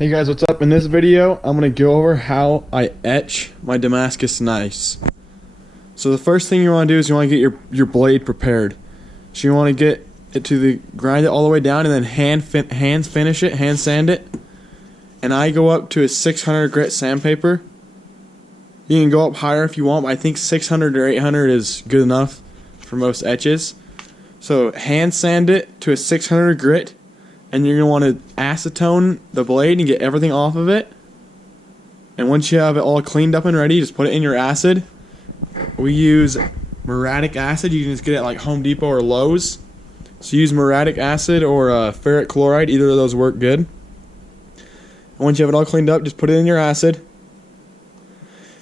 Hey guys, what's up? In this video, I'm going to go over how I etch my Damascus knives. So the first thing you want to do is you want to get your blade prepared. So you want to get it grind it all the way down and then hand sand it. And I go up to a 600 grit sandpaper. You can go up higher if you want, but I think 600 or 800 is good enough for most etches. So hand sand it to a 600 grit. And you're going to want to acetone the blade and get everything off of it. And once you have it all cleaned up and ready, just put it in your acid. We use muriatic acid. You can just get it at like Home Depot or Lowe's. So use muriatic acid or ferric chloride. Either of those work good. And once you have it all cleaned up, just put it in your acid.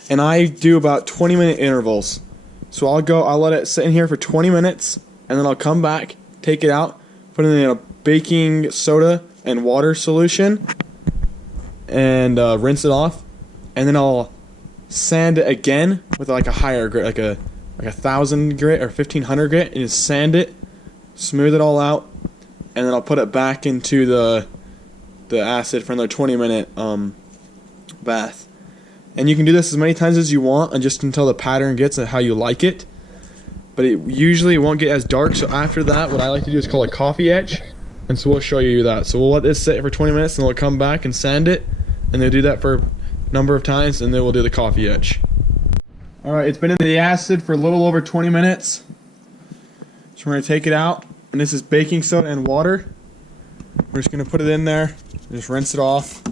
And I do about 20-minute intervals. So I'll let it sit in here for 20 minutes. And then I'll come back, take it out, put it in a baking soda and water solution and rinse it off, and then I'll sand it again with like a higher grit, like a 1000 grit or 1500 grit, and just sand it, smooth it all out, and then I'll put it back into the acid for another 20-minute bath. And you can do this as many times as you want, and just until the pattern gets how you like it. But it usually won't get as dark, so after that what I like to do is call a coffee etch. And so we'll show you that. So we'll let this sit for 20 minutes and we'll come back and sand it. And they'll do that for a number of times and then we'll do the coffee etch. Alright, it's been in the acid for a little over 20 minutes. So we're going to take it out. And this is baking soda and water. We're just going to put it in there. And just rinse it off.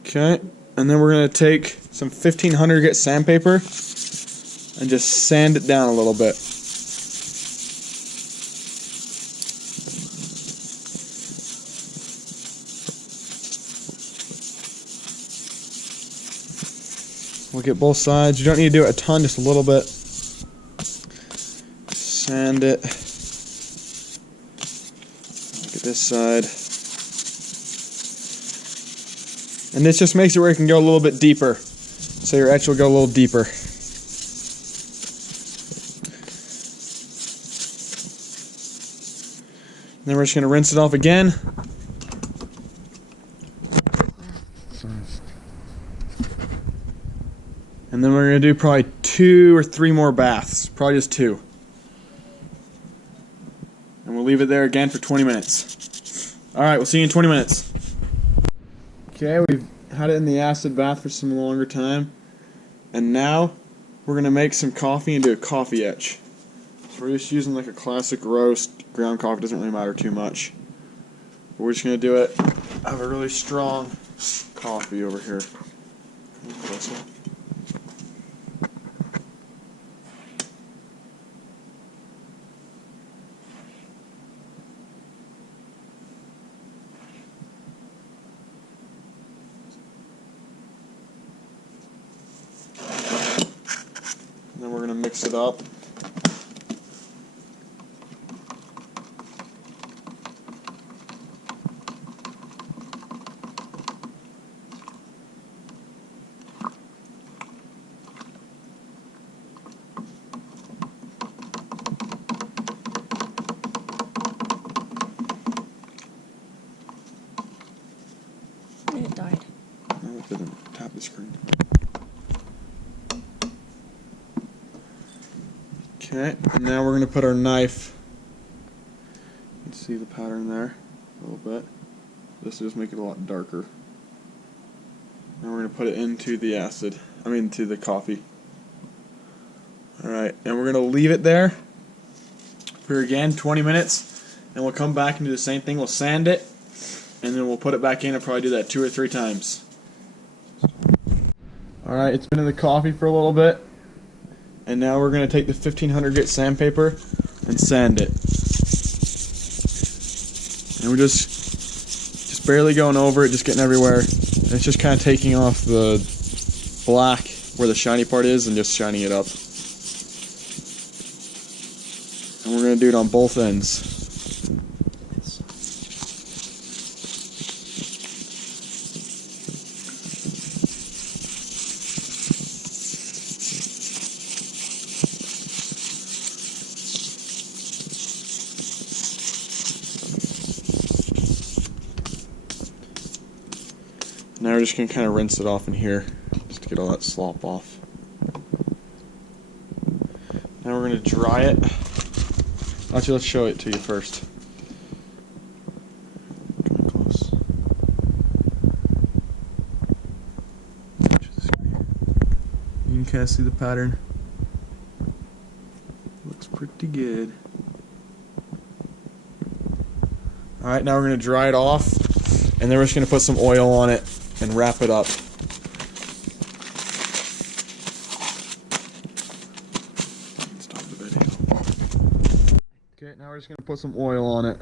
Okay. And then we're going to take some 1500 grit sandpaper and just sand it down a little bit. We'll get both sides. You don't need to do it a ton, just a little bit. Sand it. Look at this side. And this just makes it where it can go a little bit deeper. So your etch will go a little deeper. Then we're just going to rinse it off again. And then we're going to do probably 2 or 3 more baths. Probably just 2. And we'll leave it there again for 20 minutes. Alright, we'll see you in 20 minutes. Okay, we've had it in the acid bath for some longer time. And now we're going to make some coffee and do a coffee etch. So we're just using like a classic roast. Ground coffee doesn't really matter too much. But we're just going to do it. I have a really strong coffee over here. And then we're going to mix it up. It died. No, it didn't. Tap the screen. Okay, now we're going to put our knife. You can see the pattern there a little bit. This will just make it a lot darker. Now we're going to put it into the acid. To the coffee. Alright, and we're going to leave it there for again 20 minutes. And we'll come back and do the same thing. We'll sand it. And then we'll put it back in and probably do that 2 or 3 times. Alright, it's been in the coffee for a little bit. And now we're going to take the 1500 grit sandpaper and sand it. And we're just barely going over it, just getting everywhere. And it's just kind of taking off the black where the shiny part is and just shining it up. And we're going to do it on both ends. Now we're just going to kind of rinse it off in here, just to get all that slop off. Now we're going to dry it. Actually, let's show it to you first. Come close. You can kind of see the pattern. Looks pretty good. Alright, now we're going to dry it off, and then we're just going to put some oil on it and wrap it up. Stop the video. Okay, now we're just going to put some oil on it.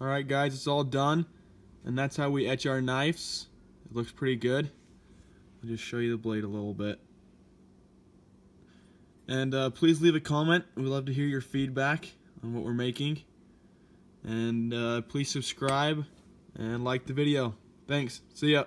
Alright guys, it's all done, and that's how we etch our knives. It looks pretty good. I'll just show you the blade a little bit. And please leave a comment. We'd love to hear your feedback on what we're making. And please subscribe and like the video. Thanks. See ya.